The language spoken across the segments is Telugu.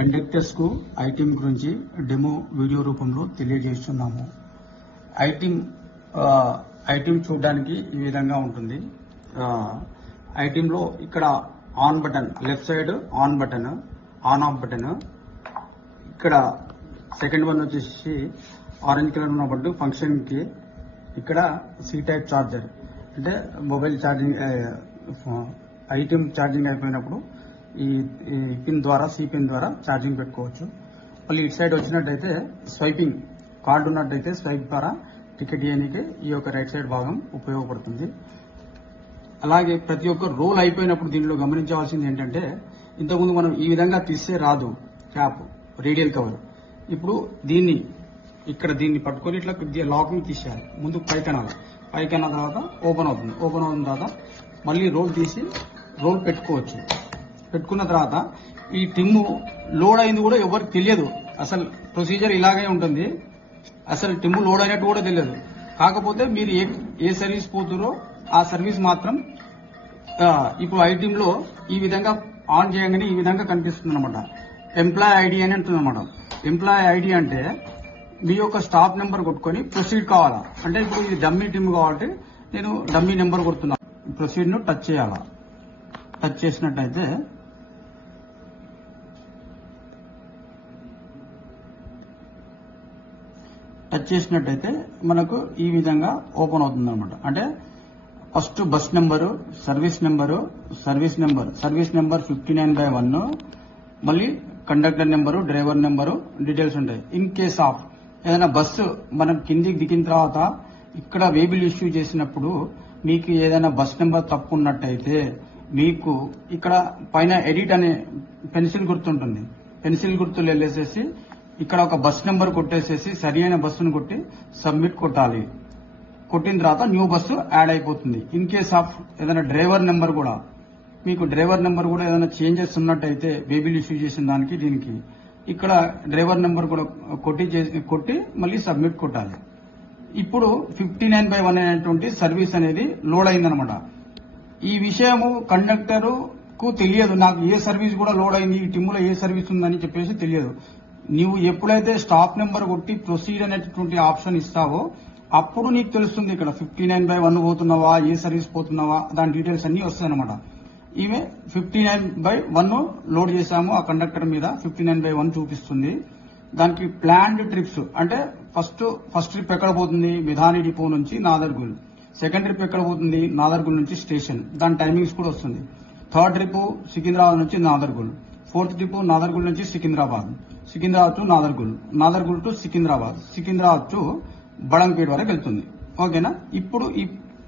కండక్టర్స్కు ఐటీఎం గురించి డెమో వీడియో రూపంలో తెలియజేస్తున్నాము. ఐటీఎం ఐటీఎం చూడడానికి ఈ విధంగా ఉంటుంది. ఐటీఎంలో ఇక్కడ on button left side on button on off button. ఇక్కడ సెకండ్ వన్ వచ్చేసి ఆరెంజ్ కలర్ ఉన్న బట్టు ఫంక్షన్కి ఇక్కడ సి టైప్ చార్జర్ అంటే మొబైల్ ఛార్జింగ్ ఐటీఎం ఛార్జింగ్ అయిపోయినప్పుడు ఈ ఈ పిన్ ద్వారా సి పిన్ ద్వారా ఛార్జింగ్ పెట్టుకోవచ్చు. మళ్ళీ ఇటు సైడ్ వచ్చినట్టయితే స్వైపింగ్ కార్డు ఉన్నట్టయితే స్వైప్ ద్వారా టికెట్ ఇవ్వడానికి ఈ యొక్క రైట్ సైడ్ భాగం ఉపయోగపడుతుంది. అలాగే ప్రతి ఒక్క రోల్ అయిపోయినప్పుడు దీనిలో గమనించవలసింది ఏంటంటే ఇంతకుముందు మనం ఈ విధంగా తీస్తే రాదు క్యాప్ రేడియల్ కవర్ ఇప్పుడు దీన్ని ఇక్కడ దీన్ని పట్టుకొని ఇట్లా లాక్ని తీసేయాలి. ముందు పైకనాలి పైకన్న తర్వాత ఓపెన్ అవుతుంది. ఓపెన్ అవుతున్న తర్వాత మళ్ళీ రోల్ తీసి రోల్ పెట్టుకోవచ్చు. పెట్టుకున్న తర్వాత ఈ టిమ్ లోడ్ అయింది కూడా ఎవరికి తెలియదు. అసలు ప్రొసీజర్ ఇలాగే ఉంటుంది. అసలు టిమ్ లోడ్ అయినట్టు కూడా తెలియదు. కాకపోతే మీరు ఏ ఏ సర్వీస్ పోతురో ఆ సర్వీస్ మాత్రం ఇప్పుడు ఐటీఎం లో ఈ విధంగా ఆన్ చేయగానే ఈ విధంగా కనిపిస్తుంది అనమాట ఎంప్లాయ్ ఐడి అని అంటుంది అనమాట ఎంప్లాయ్ ఐడి అంటే మీ యొక్క స్టాఫ్ నెంబర్ కొట్టుకొని ప్రొసీడ్ కావాలా? అంటే ఇప్పుడు ఇది డమ్మీ టీమ్ కాబట్టి నేను డమ్మీ నెంబర్ కొడుతున్నా. ప్రొసీడ్ను టచ్ చేయాలా? టచ్ చేసినట్టయితే టచ్ చేసినట్టయితే మనకు ఈ విధంగా ఓపెన్ అవుతుంది అనమాట అంటే first bus number service number service number service number fifty nine by one మళ్ళీ conductor number driver number details ఉంటాయి. ఇన్ కేస్ ఆఫ్ ఏదైనా బస్సు మనం కిందికి దిగిన తర్వాత ఇక్కడ వేబిల్ ఇష్యూ చేసినప్పుడు మీకు ఏదైనా బస్ నెంబర్ తప్పు ఉన్నట్టయితే మీకు ఇక్కడ పైన ఎడిట్ అనే పెన్సిల్ గుర్తుంటుంది. పెన్సిల్ గుర్తులు వెళ్ళేసేసి ఇక్కడ ఒక బస్ నెంబర్ కొట్టేసేసి సరి అయిన బస్సును కొట్టి సబ్మిట్ కొట్టాలి. కొట్టిన తర్వాత న్యూ బస్సు యాడ్ అయిపోతుంది. ఇన్ కేస్ ఆఫ్ ఏదైనా డ్రైవర్ నెంబర్ కూడా మీకు డ్రైవర్ నెంబర్ కూడా ఏదైనా చేంజెస్ ఉన్నట్టయితే బేబీలు ఇష్యూ చేసిన దానికి దీనికి. ఇక్కడ డ్రైవర్ నెంబర్ కూడా కొట్టి చేసి- కొట్టి మళ్ళీ సబ్మిట్ కొట్టాలి. ఇప్పుడు ఫిఫ్టీ నైన్ బై వన్ అనేటువంటి సర్వీస్ అనేది లోడ్ అయిందనమాట. ఈ విషయము కండక్టర్కు తెలియదు. నాకు ఏ సర్వీస్ కూడా లోడ్ అయింది ఈ టిమ్ములో ఏ సర్వీస్ ఉందని చెప్పేసి తెలియదు. నీవు ఎప్పుడైతే స్టాప్ నెంబర్ కొట్టి ప్రొసీడ్ అనేటటువంటి ఆప్షన్ ఇస్తావో అప్పుడు నీకు తెలుస్తుంది ఇక్కడ ఫిఫ్టీ నైన్ బై వన్ పోతున్నావా ఏ సర్వీస్ పోతున్నావా దాని డీటెయిల్స్ అన్ని వస్తాయి అనమాట ఈమె fifty nine by one load చేశాము ఆ కండక్టర్ మీద ఫిఫ్టీ నైన్ బై వన్ చూపిస్తుంది. దానికి ప్లాన్డ్ ట్రిప్స్ అంటే ఫస్ట్ ఫస్ట్ ట్రిప్ ఎక్కడ పోతుంది? మిధాని డిపో నుంచి నాదర్గుల్. సెకండ్ ట్రిప్ ఎక్కడ పోతుంది? నాదర్గుల్ నుంచి స్టేషన్. దాని టైమింగ్స్ కూడా వస్తుంది. థర్డ్ ట్రిప్ సికింద్రాబాద్ నుంచి నాదర్గుల్. ఫోర్త్ డిపో నాదర్గుల్ నుంచి Secunderabad. Secunderabad to Nadargul. Nadargul to Secunderabad. Secunderabad to Badangpet వరకు వెళ్తుంది. ఓకేనా? ఇప్పుడు ఈ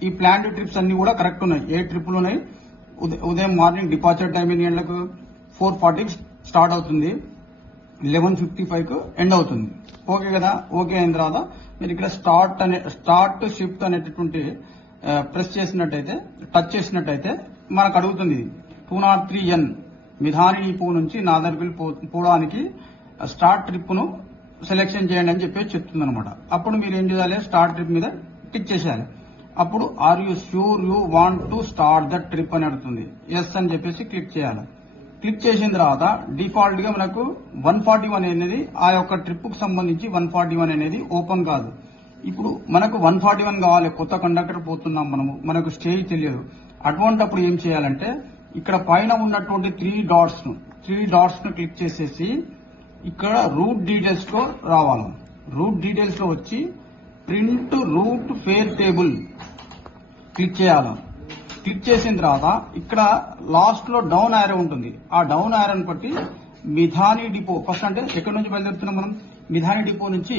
ఈ ప్లాన్డ్ ట్రిప్స్ అన్ని కూడా కరెక్ట్ ఉన్నాయి. ఏ ట్రిప్లు ఉన్నాయి? ఉదయం మార్నింగ్ డిపార్చర్ టైం ఎన్ని గంటలకు? ఫోర్ ఫార్టీకి స్టార్ట్ అవుతుంది. లెవెన్ ఫిఫ్టీ ఫైవ్కు ఎండ్ అవుతుంది. ఓకే కదా? ఓకే అయిన తర్వాత మీరు ఇక్కడ స్టార్ట్ అనే స్టార్ట్ షిఫ్ట్ అనేటటువంటి ప్రెస్ చేసినట్టయితే టచ్ చేసినట్టయితే మనకు అడుగుతుంది. Two not three N. Midhani depot నుంచి నాదర్బిల్ పోవడానికి స్టార్ట్ ట్రిప్ను సెలెక్షన్ చేయండి అని చెప్పి చెప్తుంది అనమాట అప్పుడు మీరు ఏం చేయాలి? స్టార్ట్ ట్రిప్ మీద టిక్ చేసేయాలి. అప్పుడు are you sure you want to start the trip అని అడుగుతుంది. ఎస్ అని చెప్పేసి క్లిక్ చేయాలి. క్లిక్ చేసిన తర్వాత డిఫాల్ట్గా మనకు వన్ ఫార్టీ వన్ అనేది ఆ యొక్క ట్రిప్కు సంబంధించి వన్ ఫార్టీ వన్ అనేది ఓపెన్ కాదు. ఇప్పుడు మనకు వన్ ఫార్టీ వన్ కావాలి కొత్త కండక్టర్ పోతున్నాం మనము. మనకు స్టేజ్ తెలియదు. అటువంటప్పుడు ఏం చేయాలంటే ఇక్కడ పైన ఉన్నటువంటి త్రీ డాట్స్ను త్రీ డాట్స్ను క్లిక్ చేసేసి ఇక్కడ రూట్ డీటెయిల్స్లో రావాలి. రూట్ డీటెయిల్స్లో వచ్చి print route fare table click చేయాలి. క్లిక్ చేసిన తర్వాత ఇక్కడ లాస్ట్లో డౌన్ ఆరో ఉంటుంది. ఆ డౌన్ ఆరోని బట్టి మిధాని డిపో ఫస్ట్ అంటే ఎక్కడి నుంచి బయలుదేరుతున్నాం మనం. మిధాని డిపో నుంచి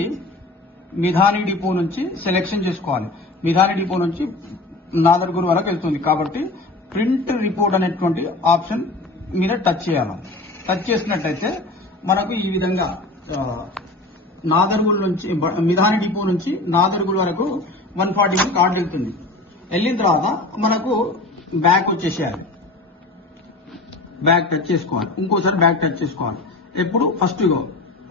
మిధాని డిపో నుంచి సెలెక్షన్ చేసుకోవాలి. మిధాని డిపో నుంచి నాదర్గురు వరకు వెళ్తుంది కాబట్టి ప్రింట్ రిపోర్ట్ అనేటువంటి ఆప్షన్ మీద టచ్ చేయాలి. టచ్ చేసినట్టయితే మనకు ఈ విధంగా ఆ, నాదర్గుల్ నుంచి మిధాని డిపో నుంచి నాదర్గుల్ వరకు వన్ ఫార్టీకి కార్డు వెళ్తుంది. వెళ్ళిన తర్వాత మనకు బ్యాక్ వచ్చేసేయాలి. బ్యాక్ టచ్ చేసుకోవాలి. ఇంకోసారి బ్యాక్ టచ్ చేసుకోవాలి. ఎప్పుడు? First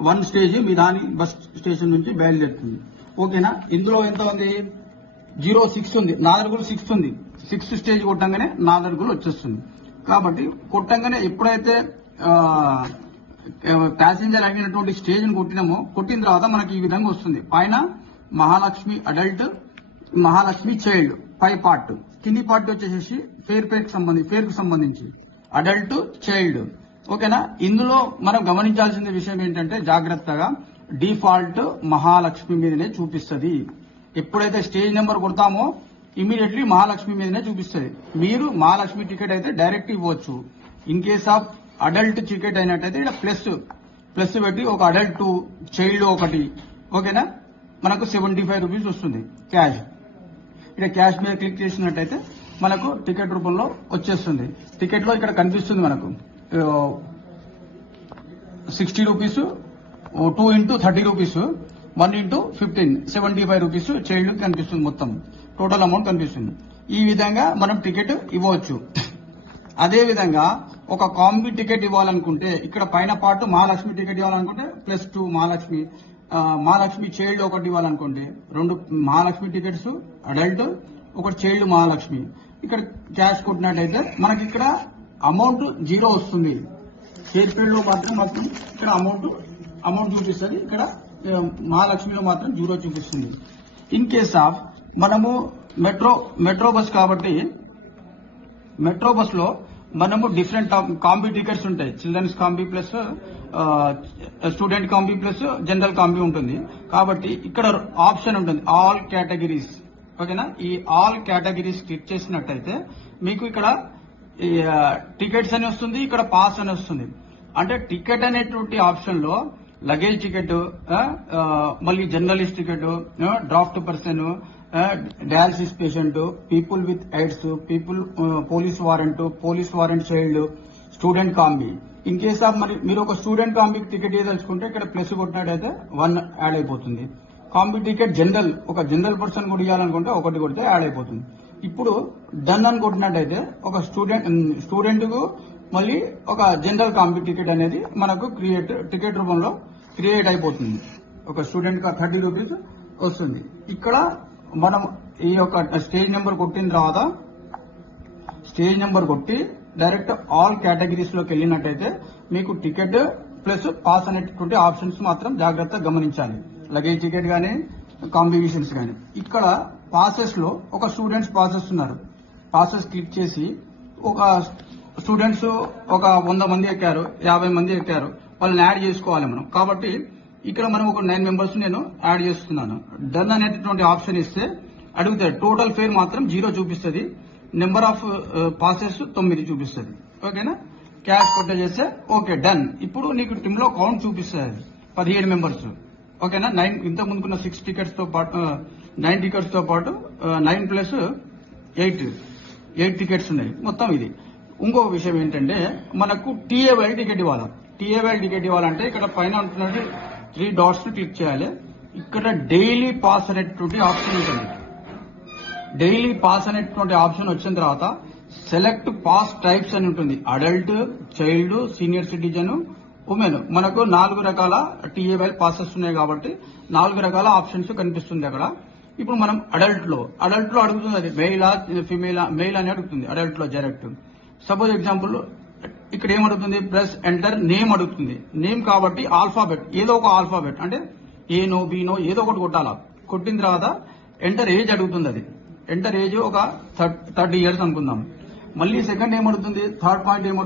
one stage Midhani bus station నుంచి బయలుదేరుతుంది. ఓకేనా? ఇందులో ఎంతమంది జీరో సిక్స్ ఉంది. నాలుగులు సిక్స్ ఉంది. సిక్స్త్ స్టేజ్ కొట్టంగానే నాలుగులు వచ్చేస్తుంది. కాబట్టి కొట్టంగానే ఎప్పుడైతే ప్యాసింజర్ అయినటువంటి స్టేజ్ని కొట్టినామో కొట్టిన తర్వాత మనకి ఈ విధంగా వస్తుంది. పైన మహాలక్ష్మి అడల్ట్ మహాలక్ష్మి చైల్డ్ పై పార్ట్ కింది పార్ట్ వచ్చేసి ఫేర్ పేరుకి సంబంధించి ఫేర్కు సంబంధించి. అడల్ట్ చైల్డ్ ఓకేనా? ఇందులో మనం గమనించాల్సిన విషయం ఏంటంటే జాగ్రత్తగా డిఫాల్ట్ మహాలక్ష్మి మీదనే చూపిస్తుంది. ఎప్పుడైతే స్టేజ్ నెంబర్ కొడతామో ఇమీడియట్లీ మహాలక్ష్మి మీదనే చూపిస్తుంది. మీరు మహాలక్ష్మి టికెట్ అయితే డైరెక్ట్ ఇవ్వచ్చు. In case of adult ticket అయినట్టయితే ఇక్కడ ప్లస్ ప్లస్ పెట్టి ఒక అడల్ట్ టూ చైల్డ్ ఒకటి ఓకేనా? మనకు సెవెంటీ ఫైవ్ రూపీస్ వస్తుంది క్యాష్. ఇక్కడ క్యాష్ మీద క్లిక్ చేసినట్టయితే మనకు టికెట్ రూపంలో వచ్చేస్తుంది. టికెట్లో ఇక్కడ కనిపిస్తుంది మనకు sixty rupees two into thirty rupees. One into fifteen seventy five rupees child కనిపిస్తుంది మొత్తం. టోటల్ అమౌంట్ కనిపిస్తుంది. ఈ విధంగా మనం టికెట్ ఇవ్వచ్చు. అదే విధంగా ఒక కాంబి టికెట్ ఇవ్వాలనుకుంటే ఇక్కడ పైన పాటు మహాలక్ష్మి టికెట్ ఇవ్వాలనుకుంటే plus two Mahalakshmi Mahalakshmi child ఒకటి ఇవ్వాలనుకోండి. రెండు మహాలక్ష్మి టికెట్స్ అడల్ట్ ఒకటి చైల్డ్ మహాలక్ష్మి. ఇక్కడ క్యాష్ కొట్టినట్టయితే మనకి ఇక్కడ అమౌంట్ జీరో వస్తుంది. షేర్ పీరియడ్లో మాత్రం మాత్రం ఇక్కడ అమౌంట్ అమౌంట్ చూపిస్తుంది. ఇక్కడ మహాలక్ష్మిలో మాత్రం జీరో చూపిస్తుంది. ఇన్ కేస్ ఆఫ్ మనము మెట్రో మెట్రో బస్ కాబట్టి మెట్రో బస్లో మనము డిఫరెంట్ కాంబీ టికెట్స్ ఉంటాయి. Childrens combi plus student combi plus general combi ఉంటుంది. కాబట్టి ఇక్కడ ఆప్షన్ ఉంటుంది. ఆల్ కేటగిరీస్ ఓకేనా? ఈ ఆల్ కేటగిరీస్ క్లిక్ చేసినట్టయితే మీకు ఇక్కడ టికెట్స్ అని వస్తుంది ఇక్కడ పాస్ అని వస్తుంది. అంటే టికెట్ అనేటువంటి ఆప్షన్లో లగేజ్ టికెట్ uh, uh, మళ్ళీ journalist ticket draft person dialysis patient people with AIDS people police warrant police warrant child student combi in case of మరి మీరు ఒక స్టూడెంట్ కాంబీకి టికెట్ ఏదలుచుకుంటే ఇక్కడ ప్లస్ కొట్టినట్టయితే వన్ యాడ్ అయిపోతుంది. కాంబీ టికెట్ జనరల్ ఒక జనరల్ పర్సన్ కూడా ఇవ్వాలనుకుంటే ఒకటి కొడితే యాడ్ అయిపోతుంది. ఇప్పుడు డన్ అని కొట్టినట్టయితే ఒక స్టూడెంట్ స్టూడెంట్కు మళ్ళీ ఒక జనరల్ కాంబీ టికెట్ అనేది మనకు క్రియేట్ టికెట్ రూపంలో క్రియేట్ అయిపోతుంది. ఒక స్టూడెంట్కి థర్టీ రూపీస్ వస్తుంది. ఇక్కడ మనం ఈ యొక్క స్టేజ్ నెంబర్ కొట్టిన తర్వాత స్టేజ్ నెంబర్ కొట్టి డైరెక్ట్ ఆల్ కేటగిరీస్లోకి వెళ్ళినట్టయితే మీకు టికెట్ ప్లస్ పాస్ అనేటువంటి ఆప్షన్స్ మాత్రం జాగ్రత్తగా గమనించాలి. లగేజ్ టికెట్ కానీ కాంబినేషన్స్ కానీ ఇక్కడ పాసెస్లో ఒక స్టూడెంట్స్ పాసెస్ ఉన్నారు. పాసెస్ క్లిక్ చేసి ఒక స్టూడెంట్స్ ఒక వంద మంది ఎక్కారు యాభై మంది ఎక్కారు. వాళ్ళని యాడ్ చేసుకోవాలి మనం. కాబట్టి ఇక్కడ మనం ఒక నైన్ మెంబర్స్ నేను యాడ్ చేస్తున్నాను. డన్ అనేటటువంటి ఆప్షన్ ఇస్తే అడుగుతాడు టోటల్ ఫేర్ మాత్రం జీరో చూపిస్తుంది. నెంబర్ ఆఫ్ పాసెస్ తొమ్మిది చూపిస్తుంది. ఓకేనా క్యాష్ కొట్ట చేస్తే ఓకే డన్ ఇప్పుడు నీకు టీంలో లో కౌంట్ చూపిస్తుంది పదిహేడు మెంబర్స్ ఓకేనా నైన్ ఇంత ముందుకున్న సిక్స్ టికెట్స్తో పాటు uh, నైన్ టికెట్స్తో పాటు nine plus eight eight tickets ఉన్నాయి. మొత్తం ఇది. ఇంకొక విషయం ఏంటంటే మనకు టీఏవైల్ టికెట్ ఇవ్వాలి? టీఏవైల్ టికెట్ ఇవ్వాలంటే ఇక్కడ పైన ఉంటున్నది త్రీ డాట్స్ క్లిక్ చేయాలి. ఇక్కడ డైలీ పాస్ అనేటువంటి ఆప్షన్ ఉంటుంది. డైలీ పాస్ అనేటువంటి ఆప్షన్ వచ్చిన తర్వాత సెలెక్ట్ పాస్ టైప్స్ అని ఉంటుంది. Adult child senior citizen women మనకు నాలుగు రకాల టీఏవైల్ పాసెస్ ఉన్నాయి కాబట్టి నాలుగు రకాల ఆప్షన్స్ కనిపిస్తుంది అక్కడ. ఇప్పుడు మనం అడల్ట్లో అడల్ట్లో అడుగుతుంది అది మెయిల్ ఫిమేల్ మెయిల్ అని అడుగుతుంది. అడల్ట్లో డైరెక్ట్ సపోజ్ ఎగ్జాంపుల్ ఇక్కడ ఏం అడుగుతుంది ప్లస్ ఎంటర్ నేమ్ అడుగుతుంది. నేమ్ కాబట్టి ఆల్ఫాబెట్. ఏదో ఒక ఆల్ఫాబెట్. అంటే ఏనో బీనో ఏదో ఒకటి కొట్టాలా? కొట్టిన తర్వాత ఎంటర్ ఏజ్ అడుగుతుంది అది. ఎంటర్ ఏజ్ ఒక థర్టీ ఇయర్స్ అనుకుందాం. మళ్ళీ సెకండ్ ఏం అడుగుతుంది? థర్డ్ పాయింట్ ఏం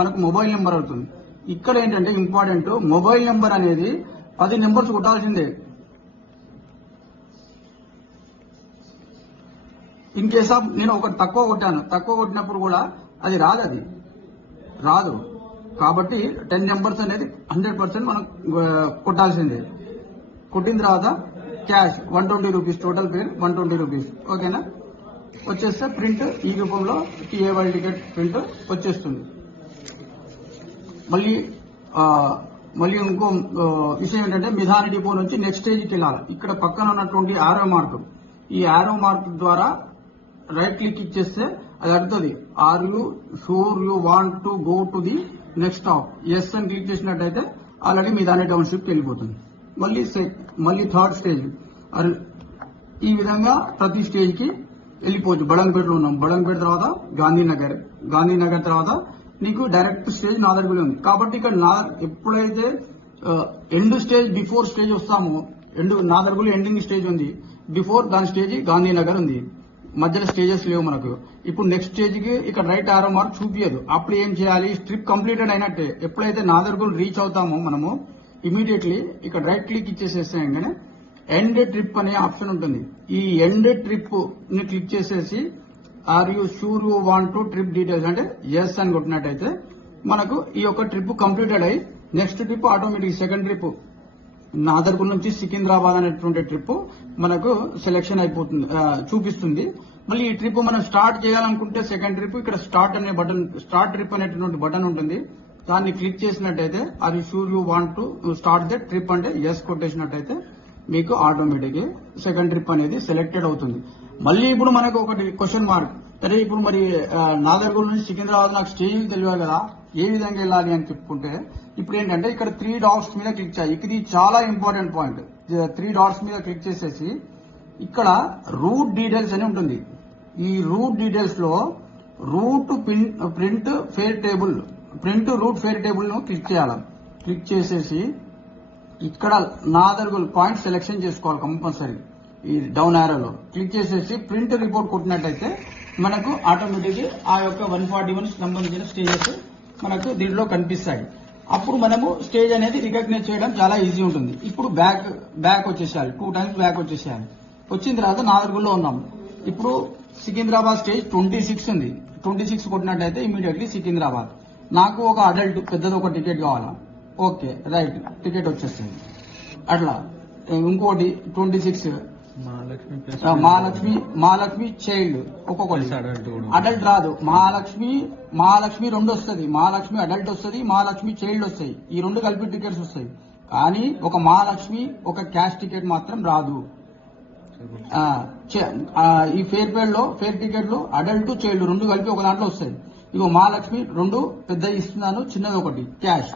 మనకు మొబైల్ నెంబర్ అడుగుతుంది. ఇక్కడ ఏంటంటే ఇంపార్టెంట్. మొబైల్ నెంబర్ అనేది పది నెంబర్స్ కొట్టాల్సిందే. ఇన్ కేస్ ఆఫ్ నేను ఒకటి తక్కువ కొట్టాను. తక్కువ కొట్టినప్పుడు కూడా అది రాదు అది రాదు. కాబట్టి టెన్ నెంబర్స్ అనేది హండ్రెడ్ పర్సెంట్ మనం కొట్టాల్సిందే. కొట్టిన తర్వాత cash one twenty rupees total fare one twenty rupees. ఓకేనా? వచ్చేస్తే ప్రింట్ ఈ రూపంలో టీఏవై టికెట్ ప్రింట్ వచ్చేస్తుంది. మళ్ళీ మళ్ళీ ఇంకో విషయం ఏంటంటే మిధాని డిపో నుంచి నెక్స్ట్ స్టేజ్కి వెళ్ళాలి. ఇక్కడ పక్కన ఉన్నటువంటి ఆరో మార్క్ ఈ ఆరో మార్క్ ద్వారా రైట్ క్లిక్ ఇచ్చేస్తే అది అడుగుతుంది. Are you sure you want to go to the next stop. Yes అని క్లిక్ చేసినట్టయితే ఆల్రెడీ మీ దాని టౌన్షిప్ వెళ్ళిపోతుంది. మళ్ళీ మళ్ళీ థర్డ్ స్టేజ్. ఈ విధంగా ప్రతి స్టేజ్కి వెళ్ళిపోవచ్చు. బడంపేటలో ఉన్నాం. బడంపేట తర్వాత గాంధీనగర్. గాంధీనగర్ తర్వాత నీకు డైరెక్ట్ స్టేజ్ నాదర్గులే ఉంది. కాబట్టి ఇక్కడ నా ఎప్పుడైతే ఎండ్ స్టేజ్ బిఫోర్ స్టేజ్ వస్తామో ఎండ్ నాదర్గులు ఎండింగ్ స్టేజ్ ఉంది. బిఫోర్ దాని స్టేజ్ గాంధీనగర్ ఉంది. మధ్యలో స్టేజెస్ లేవు మనకు. ఇప్పుడు నెక్స్ట్ స్టేజ్కి ఇక్కడ రైట్ ఆరో మార్క్ చూపించదు అప్పుడు ఏం చేయాలి? ట్రిప్ కంప్లీటెడ్ అయినట్టే. ఎప్పుడైతే నాదర్గులు రీచ్ అవుతామో మనము ఇమీడియట్లీ ఇక్కడ రైట్ క్లిక్ ఇచ్చేసేసాగానే ఎండ్ ట్రిప్ అనే ఆప్షన్ ఉంటుంది. ఈ ఎండ్ ట్రిప్ని క్లిక్ చేసేసి are you sure you want to trip details అంటే ఎస్ అని కొట్టినట్టయితే మనకు ఈ యొక్క ట్రిప్ కంప్లీటెడ్ అయ్యి next trip automatic second trip Nadergul నుంచి సికింద్రాబాద్ అనేటువంటి ట్రిప్ మనకు సెలెక్షన్ అయిపోతుంది చూపిస్తుంది. మళ్ళీ ఈ ట్రిప్ మనం స్టార్ట్ చేయాలనుకుంటే సెకండ్ ట్రిప్ ఇక్కడ స్టార్ట్ అనే బటన్ స్టార్ట్ ట్రిప్ అనేటువంటి బటన్ ఉంటుంది. దాన్ని క్లిక్ చేసినట్టయితే అది sure you want to start the trip అంటే ఎస్ కొట్టేసినట్టయితే మీకు ఆటోమేటిక్ సెకండ్ ట్రిప్ అనేది సెలెక్టెడ్ అవుతుంది. మళ్ళీ ఇప్పుడు మనకు ఒకటి క్వశ్చన్ మార్క్ సరే ఇప్పుడు మరి ఆ, నుంచి సికింద్రాబాద్ నాకు స్టేజ్ తెలియదు కదా. ఏ విధంగా వెళ్ళాలి అని చెప్పుకుంటే ఇప్పుడు ఏంటంటే ఇక్కడ త్రీ డాట్స్ మీద క్లిక్ చేయాలి. ఇది చాలా ఇంపార్టెంట్ పాయింట్ త్రీ డాట్స్ మీద క్లిక్ చేసేసి ఇక్కడ రూట్ డీటెయిల్స్ అని ఉంటుంది. ఈ route డీటెయిల్స్లో route print fare table print route fare టేబుల్ను క్లిక్ చేయాలి. క్లిక్ చేసేసి ఇక్కడ నాదర్గుల్ పాయింట్ సెలెక్షన్ చేసుకోవాలి కంపల్సరీ ఈ డౌన్ యారోలో క్లిక్ చేసేసి ప్రింట్ రిపోర్ట్ కొట్టినట్టయితే మనకు ఆటోమేటిక్ ఆ యొక్క వన్ ఫార్టీ వన్ సంబంధించిన స్టేజెస్ మనకు దీంట్లో కనిపిస్తాయి. అప్పుడు మనము స్టేజ్ అనేది రికగ్నైజ్ చేయడం చాలా ఈజీ ఉంటుంది. ఇప్పుడు బ్యాక్ బ్యాక్ వచ్చేసేయాలి. టూ టైమ్స్ బ్యాక్ వచ్చేసేయాలి. వచ్చిన తర్వాత నాలుగులో ఉన్నాం. ఇప్పుడు సికింద్రాబాద్ స్టేజ్ ట్వంటీ సిక్స్ ఉంది. ట్వంటీ సిక్స్ కొట్టినట్టయితే ఇమీడియట్లీ సికింద్రాబాద్. నాకు ఒక అడల్ట్ పెద్దది ఒక టికెట్ కావాలా? Okay right. టికెట్ వచ్చేస్తుంది. అట్లా. ఇంకోటి twenty six Mahalakshmi Mahalakshmi child ఒక్కొక్కటి. అడల్ట్ రాదు. మహాలక్ష్మి మహాలక్ష్మి రెండు వస్తుంది. మహాలక్ష్మి అడల్ట్ వస్తుంది మహాలక్ష్మి చైల్డ్ వస్తాయి ఈ రెండు కలిపి టికెట్స్ వస్తాయి. కానీ ఒక మహాలక్ష్మి ఒక క్యాష్ టికెట్ మాత్రం రాదు. ఈ ఫేర్ పేడ్లో ఫేర్ టికెట్లో అడల్ట్ చైల్డ్ రెండు కలిపి ఒక దాంట్లో వస్తాయి. ఇగో మహాలక్ష్మి రెండు పెద్ద ఇస్తున్నాను చిన్నది ఒకటి క్యాష్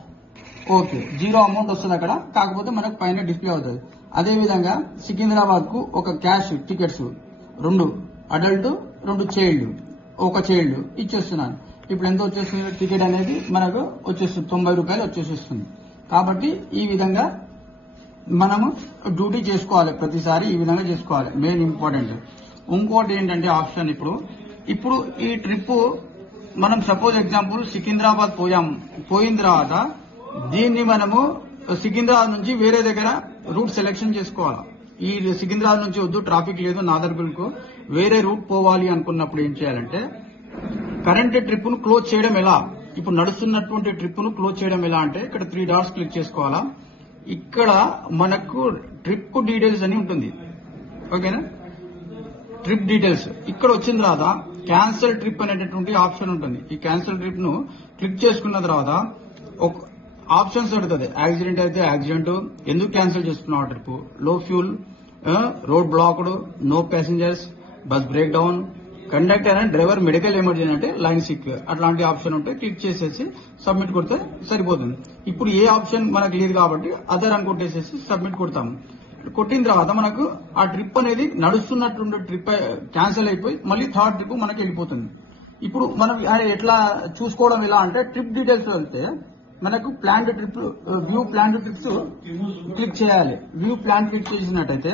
ఓకే జీరో అమౌంట్ వస్తుంది అక్కడ కాకపోతే మనకు పైన డిస్ప్లే అవుతుంది. అదేవిధంగా సికింద్రాబాద్కు సికింద్రాబాద్కు ఒక క్యాష్ టికెట్స్ రెండు అడల్ట్ రెండు చైల్డ్ ఒక చైల్డ్ ఇచ్చేస్తున్నాను. ఇప్పుడు ఎంత వచ్చేస్తుంది? టికెట్ అనేది మనకు వచ్చేస్తుంది తొంభై రూపాయలు వచ్చేసేస్తుంది. కాబట్టి ఈ విధంగా మనము డ్యూటీ చేసుకోవాలి ప్రతిసారి ఈ విధంగా చేసుకోవాలి. మెయిన్ ఇంపార్టెంట్ ఇంకోటి ఏంటంటే ఆప్షన్ ఇప్పుడు. ఇప్పుడు ఈ ట్రిప్ మనం సపోజ్ ఎగ్జాంపుల్ సికింద్రాబాద్ పోయాం పోయిన తర్వాత దీన్ని మనము సికింద్రాబాద్ నుంచి వేరే దగ్గర రూట్ సెలెక్షన్ చేసుకోవాలి. ఈ సికింద్రాబాద్ నుంచి వద్దు ట్రాఫిక్ లేదు నాదర్గుల్కు వేరే రూట్ పోవాలి అనుకున్నప్పుడు ఏం చేయాలంటే కరెంట్ ట్రిప్ను క్లోజ్ చేయడం ఎలా? ఇప్పుడు నడుస్తున్నటువంటి ట్రిప్ను క్లోజ్ చేయడం ఎలా అంటే ఇక్కడ త్రీ డాట్స్ క్లిక్ చేసుకోవాలా? ఇక్కడ మనకు ట్రిప్ డీటెయిల్స్ అని ఉంటుంది. ఓకేనా? Trip details. ఇక్కడ వచ్చిన తర్వాత క్యాన్సల్ ట్రిప్ అనేటటువంటి ఆప్షన్ ఉంటుంది. ఈ క్యాన్సల్ ట్రిప్ను క్లిక్ చేసుకున్న తర్వాత ఒక ఆప్షన్స్ అడుగుతుంది యాక్సిడెంట్ అయితే యాక్సిడెంట్ ఎందుకు క్యాన్సిల్ చేసుకున్నావు ట్రిప్లో fuel road blocked no passengers bus break down conductor and driver medical emergency అంటే లైన్ సిక్ అట్లాంటి ఆప్షన్ ఉంటే క్లిక్ చేసేసి సబ్మిట్ కొడితే సరిపోతుంది. ఇప్పుడు ఏ ఆప్షన్ మనకు లేదు కాబట్టి అదర్ అని కొట్టేసేసి సబ్మిట్ కొడతాము. కొట్టిన తర్వాత మనకు ఆ ట్రిప్ అనేది నడుస్తున్నట్టుండే ట్రిప్ క్యాన్సిల్ అయిపోయి మళ్ళీ థర్డ్ ట్రిప్ మనకి వెళ్ళిపోతుంది. ఇప్పుడు మనం ఎట్లా చూసుకోవడం ఎలా అంటే ట్రిప్ డీటెయిల్స్ వెళ్తే మనకు planned trip view planned trips click చేయాలి. వ్యూ ప్లాన్ క్లిక్ చేసినట్టయితే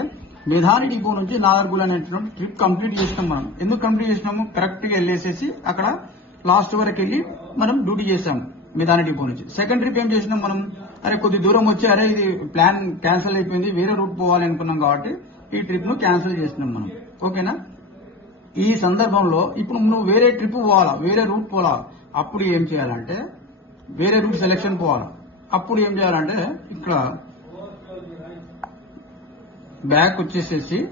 నిధాని డిపో నుంచి నాగర్గుల్ అనేటువంటి ట్రిప్ కంప్లీట్ చేసినాం మనం. ఎందుకు కంప్లీట్ చేసినాము? కరెక్ట్గా వెళ్ళేసేసి అక్కడ లాస్ట్ వరకు వెళ్ళి మనం డ్యూటీ చేసాము మిధాని డిపో నుంచి. సెకండ్ ట్రిప్ ఏం చేసినాం మనం? అరే కొద్ది దూరం వచ్చి అరే ఇది ప్లాన్ క్యాన్సిల్ అయిపోయింది వేరే రూట్ పోవాలి అనుకున్నాం కాబట్టి ఈ ట్రిప్ను క్యాన్సిల్ చేసినాం మనం. ఓకేనా ఈ సందర్భంలో ఇప్పుడు నువ్వు వేరే ట్రిప్ పోవాలా? వేరే రూట్ పోవాలా? అప్పుడు ఏం చేయాలంటే వేరే రూట్ సెలెక్షన్ పోవాలా. అప్పుడు ఏం చేయాలంటే ఇక్కడ బ్యాక్ వచ్చేసేసి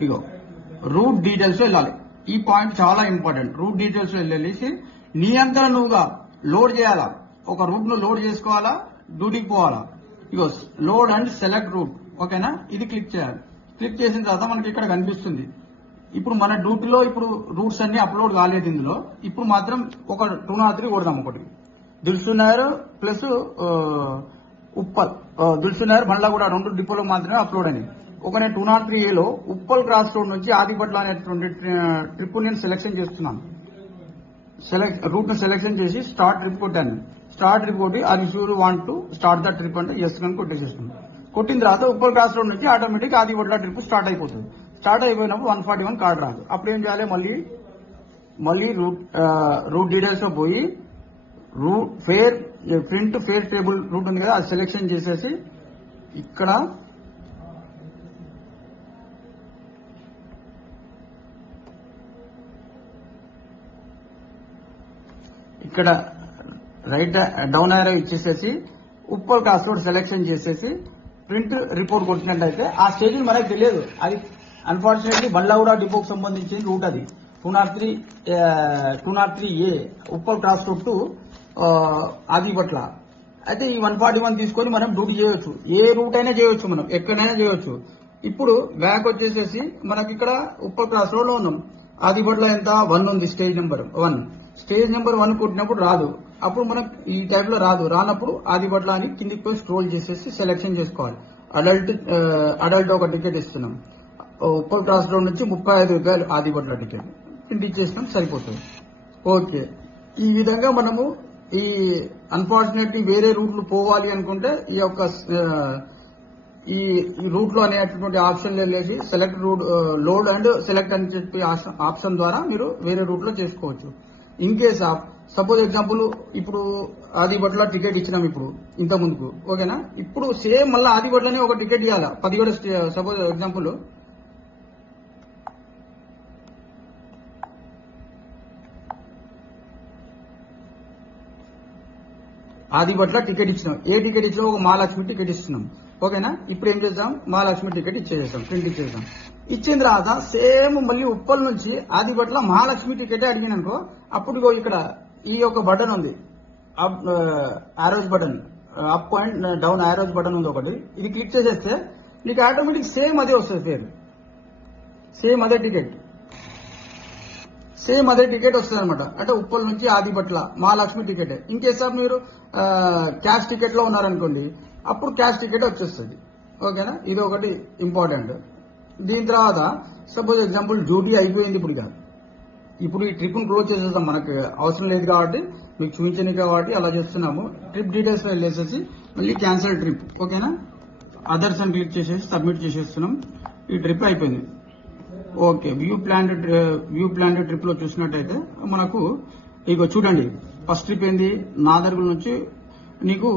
ఇగో రూట్ డీటెయిల్స్ వెళ్ళాలి. ఈ పాయింట్ చాలా ఇంపార్టెంట్ రూట్ డీటెయిల్స్ వెళ్ళేసి నీ అంతా నువ్వుగా లోడ్ చేయాలా? ఒక రూట్ను లోడ్ చేసుకోవాలా? డ్యూటీకి పోవాలా? ఇగో లోడ్ అండ్ సెలెక్ట్ రూట్ ఓకేనా? ఇది క్లిక్ చేయాలి. క్లిక్ చేసిన తర్వాత మనకి ఇక్కడ కనిపిస్తుంది. ఇప్పుడు మన డ్యూటీలో ఇప్పుడు రూట్స్ అన్ని అప్లోడ్ కాలేదు ఇందులో. ఇప్పుడు మాత్రం ఒక టూ నాట్ త్రీ కొడదాం ఒకటి. దుల్సునార్ ప్లస్ ఉప్పల్. దుల్సునార్ మళ్ళా బండ్ల కూడా రెండు డిపోలో మాత్రమే అప్లోడ్ అని ఒక నేను టూ నాట్ త్రీ ఏలో ఉప్పల్ క్రాస్ రోడ్ నుంచి ఆదిపట్ల అనేటువంటి ట్రిప్ నేను సెలెక్షన్ చేస్తున్నాను. సెలెక్ట్ రూట్ను సెలెక్షన్ చేసి స్టార్ట్ ట్రిప్ కొట్టాను. స్టార్ట్ ట్రిప్ కొట్టి అది sure want to start the trip అంటే ఎస్ అని కొట్టేసేస్తుంది కొట్టిన తర్వాత ఉప్పల్ క్రాస్ రోడ్ నుంచి ఆటోమేటిక్ ఆదిపట్ల ట్రిప్ స్టార్ట్ అయిపోతుంది. స్టార్ట్ అయిపోయినప్పుడు వన్ ఫార్టీ వన్ కార్డు రాదు. అప్పుడు ఏం చేయాలి? మళ్ళీ మళ్ళీ రూట్ రూట్ డీటెయిల్స్లో పోయి route fare print fare table route ఉంది కదా అది సెలెక్షన్ చేసేసి ఇక్కడ ఇక్కడ రైట్ డౌన్ ఆరో ఇచ్చేసేసి ఉప్పల్ కాస్ట్రోడ్ సెలెక్షన్ చేసేసి ప్రింట్ రిపోర్ట్ కొట్టినట్టయితే ఆ స్టేజ్ మనకు తెలియదు. అది అన్ఫార్చునేట్లీ బళ్ళావుడ డిపోకి సంబంధించిన రూట్ అది. Two naught three two naught three A Uppal cross road to Adibatla అయితే ఈ వన్ ఫార్టీ వన్ తీసుకొని మనం డ్యూటీ చేయొచ్చు. ఏ రూట్ అయినా చేయొచ్చు మనం ఎక్కడైనా చేయొచ్చు. ఇప్పుడు బ్యాక్ వచ్చేసేసి మనకి ఇక్కడ ఉప క్రాస్ రోడ్లో ఉన్నాం. ఆదిపట్ల ఎంత? వన్ ఉంది stage number one stage number one కొట్టినప్పుడు రాదు. అప్పుడు మనకు ఈ టైప్లో రాదు. రానప్పుడు ఆదిపట్ల అని కిందికి పోయి స్క్రోల్ చేసేసి సెలెక్షన్ చేసుకోవాలి. అడల్ట్ అడల్ట్ ఒక టికెట్ ఇస్తున్నాం. ఉప క్రాస్ రోడ్ నుంచి ముప్పై ఐదు రూపాయలు ఆదిపట్ల టికెట్ కింద ఇచ్చేసినాం సరిపోతుంది. ఓకే ఈ విధంగా మనము ఈ అన్ఫార్చునేట్లీ వేరే రూట్లు పోవాలి అనుకుంటే ఈ యొక్క ఈ ఈ అనేటటువంటి ఆప్షన్ వెళ్ళేసి select route load and select అని చెప్పి ఆప్షన్ ద్వారా మీరు వేరే రూట్లో చేసుకోవచ్చు. In case of suppose example ఇప్పుడు ఆదిబట్ల టికెట్ ఇచ్చినాం ఇప్పుడు ఇంత ముందుకు ఓకేనా? ఇప్పుడు సేమ్ మళ్ళీ ఆదిబట్లనే ఒక టికెట్ ఇవ్వాలి పదిహేడు సపోజ్ ఎగ్జాంపుల్ ఆదిపట్ల టికెట్ ఇచ్చినాం. ఏ టికెట్ ఇచ్చినా? ఒక మహాలక్ష్మి టికెట్ ఇస్తున్నాం. ఓకేనా? ఇప్పుడు ఏం చేద్దాం? మహాలక్ష్మి టికెట్ ఇచ్చేసాం ప్రింట్ ఇచ్చేసాం ఇచ్చిన తర్వాత సేమ్ మళ్ళీ ఉప్పల్ నుంచి ఆదిపట్ల మహాలక్ష్మి టికెట్ అడిగిననుకో అప్పుడు ఇక్కడ ఈ యొక్క బటన్ ఉంది. Up arrows button up point down arrows button ఉంది ఒకటి. ఇది క్లిక్ చేసేస్తే నీకు ఆటోమేటిక్ సేమ్ అదే వస్తుంది పేరు. సేమ్ అదే టికెట్ సేమ్ అదే టికెట్ వస్తుంది అనమాట అంటే ఉప్పల్ నుంచి Adibatla Mahalakshmi ticket. In of మీరు క్యాష్ టికెట్లో ఉన్నారనుకోండి అప్పుడు క్యాష్ టికెట్ వచ్చేస్తుంది. ఓకేనా? ఇది ఒకటి ఇంపార్టెంట్. దీని తర్వాత సపోజ్ ఎగ్జాంపుల్ డ్యూటీ అయిపోయింది ఇప్పుడు ఇక. ఇప్పుడు ఈ ట్రిప్ క్లోజ్ చేసేద్దాం. మనకు అవసరం లేదు కాబట్టి మీకు చూపించని కాబట్టి అలా చేస్తున్నాము. ట్రిప్ డీటెయిల్స్ వెళ్ళేసేసి మళ్ళీ క్యాన్సిల్ ట్రిప్. ఓకేనా? అదర్స్ అని క్లిక్ చేసేసి సబ్మిట్ చేసేస్తున్నాం. ఈ ట్రిప్ అయిపోయింది. Okay view plan view plan ట్రిప్లో చూసినట్టయితే మనకు ఇక చూడండి ఫస్ట్ ట్రిప్ ఏంది? నాదర్గుల నుంచి నీకు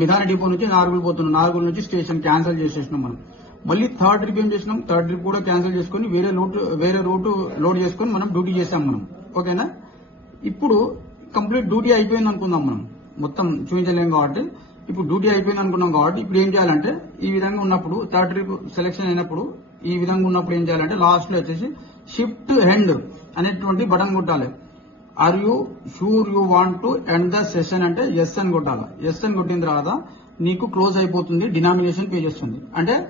మిధాన డిపో నుంచి నార్గుల్ పోతున్నాం. నార్గుల్ నుంచి స్టేషన్ క్యాన్సిల్ చేసేసినాం మనం. మళ్ళీ థర్డ్ ట్రిప్ ఏం చేసినాం? థర్డ్ ట్రిప్ కూడా క్యాన్సిల్ చేసుకొని వేరే రూట్ వేరే రూటు లోడ్ చేసుకొని మనం డ్యూటీ చేసాం మనం. ఓకేనా? ఇప్పుడు కంప్లీట్ డ్యూటీ అయిపోయింది అనుకుందాం మనం. మొత్తం చూపించలేం కాబట్టి. ఇప్పుడు డ్యూటీ అయిపోయింది అనుకున్నాం కాబట్టి ఇప్పుడు ఏం చేయాలంటే ఈ విధంగా ఉన్నప్పుడు థర్డ్ ట్రిప్ సెలెక్షన్ అయినప్పుడు ఈ విధంగా ఉన్నప్పుడు ఏం చేయాలంటే లాస్ట్లో వచ్చేసి షిఫ్ట్ హెండ్ అనేటువంటి బటన్ కొట్టాలి. Are you sure you want to end the session అంటే ఎస్ అని కొట్టాలి. ఎస్ అని కొట్టిన తర్వాత నీకు క్లోజ్ అయిపోతుంది డినామినేషన్ పే చేస్తుంది. అంటే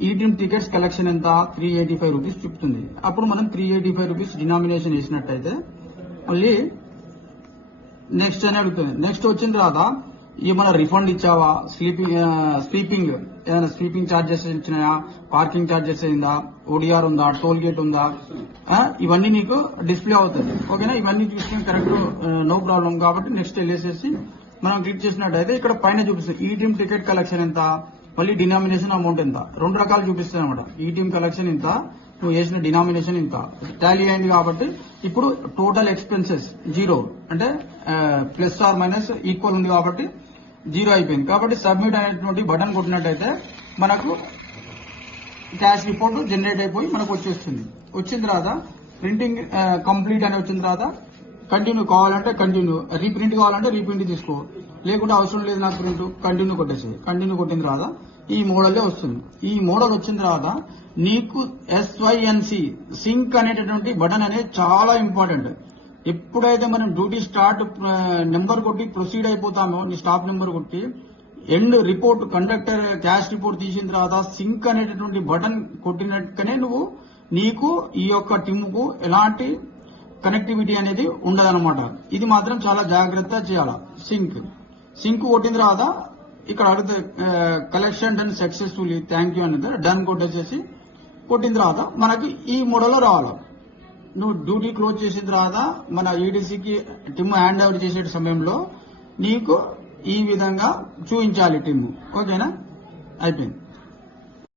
ఈ టికెట్స్ కలెక్షన్ ఎంత? త్రీ ఎయిటీ ఫైవ్ రూపీస్ చెప్తుంది. అప్పుడు మనం three eighty five rupees denomination వేసినట్టయితే మళ్ళీ నెక్స్ట్ అని అడుగుతుంది. నెక్స్ట్ వచ్చిన తర్వాత ఏమైనా రిఫండ్ ఇచ్చావా? స్లీపింగ్ స్లీపింగ్ ఏదైనా స్లీపింగ్ ఛార్జెస్ ఇచ్చినాయా? పార్కింగ్ ఛార్జెస్ అయిందా? ఓడిఆర్ ఉందా? టోల్ గేట్ ఉందా? ఇవన్నీ నీకు డిస్ప్లే అవుతుంది ఓకేనా? ఇవన్నీ చూస్తే కరెక్ట్ నో ప్రాబ్లం. కాబట్టి నెక్స్ట్ వెళ్ళేసేసి మనం క్లిక్ చేసినట్టయితే ఇక్కడ పైన చూపిస్తుంది. ఈ టీమ్ టికెట్ కలెక్షన్ ఎంత? మళ్ళీ డినామినేషన్ అమౌంట్ ఎంత? రెండు రకాలు చూపిస్తాయి అనమాట ఈ టీమ్ కలెక్షన్ ఇంత? నువ్వు వేసిన డినామినేషన్ ఇంత? టాలీ అయింది కాబట్టి ఇప్పుడు టోటల్ ఎక్స్పెన్సెస్ జీరో. అంటే ప్లస్ ఆర్ మైనస్ ఈక్వల్ ఉంది కాబట్టి జీరో అయిపోయింది. కాబట్టి సబ్మిట్ అనేటువంటి బటన్ కొట్టినట్టయితే మనకు క్యాష్ రిపోర్ట్ జనరేట్ అయిపోయి మనకు వచ్చేస్తుంది. వచ్చిన తర్వాత ప్రింటింగ్ కంప్లీట్ అని వచ్చిన తర్వాత కంటిన్యూ కావాలంటే కంటిన్యూ రీప్రింట్ కావాలంటే రీప్రింట్ తీసుకో. లేకుంటే అవసరం లేదు నాకు ప్రింట్ కంటిన్యూ కొట్టేసి కంటిన్యూ కొట్టిన తర్వాత ఈ మోడలే వస్తుంది. ఈ మోడల్ వచ్చిన తర్వాత నీకు ఎస్వైఎన్సి సింక్ అనేటటువంటి బటన్ అనేది చాలా ఇంపార్టెంట్. ఎప్పుడైతే మనం డ్యూటీ స్టార్ట్ నెంబర్ కొట్టి ప్రొసీడ్ అయిపోతామో నీ స్టాప్ నెంబర్ కొట్టి end report conductor cash report తీసిన తర్వాత సింక్ అనేటటువంటి బటన్ కొట్టినట్టుగానే నువ్వు నీకు ఈ యొక్క టిమ్కు ఎలాంటి కనెక్టివిటీ అనేది ఉండదన్నమాట. ఇది మాత్రం చాలా జాగ్రత్త చేయాలి సింక్. సింక్ కొట్టిన తర్వాత ఇక్కడ అడిగితే collection done successfully thank you అనేది డన్ కొట్టేసేసి కొట్టిన తర్వాత మనకి ఈ మోడల్లో రావాలి. నువ్వు డ్యూటీ క్లోజ్ చేసిన తర్వాత మన ఈడీసీకి టిమ్ హ్యాండ్ ఓవర్ చేసే సమయంలో నీకు ఈ విధంగా చూపించాలి టిమ్. ఓకేనా? అయిపోయింది.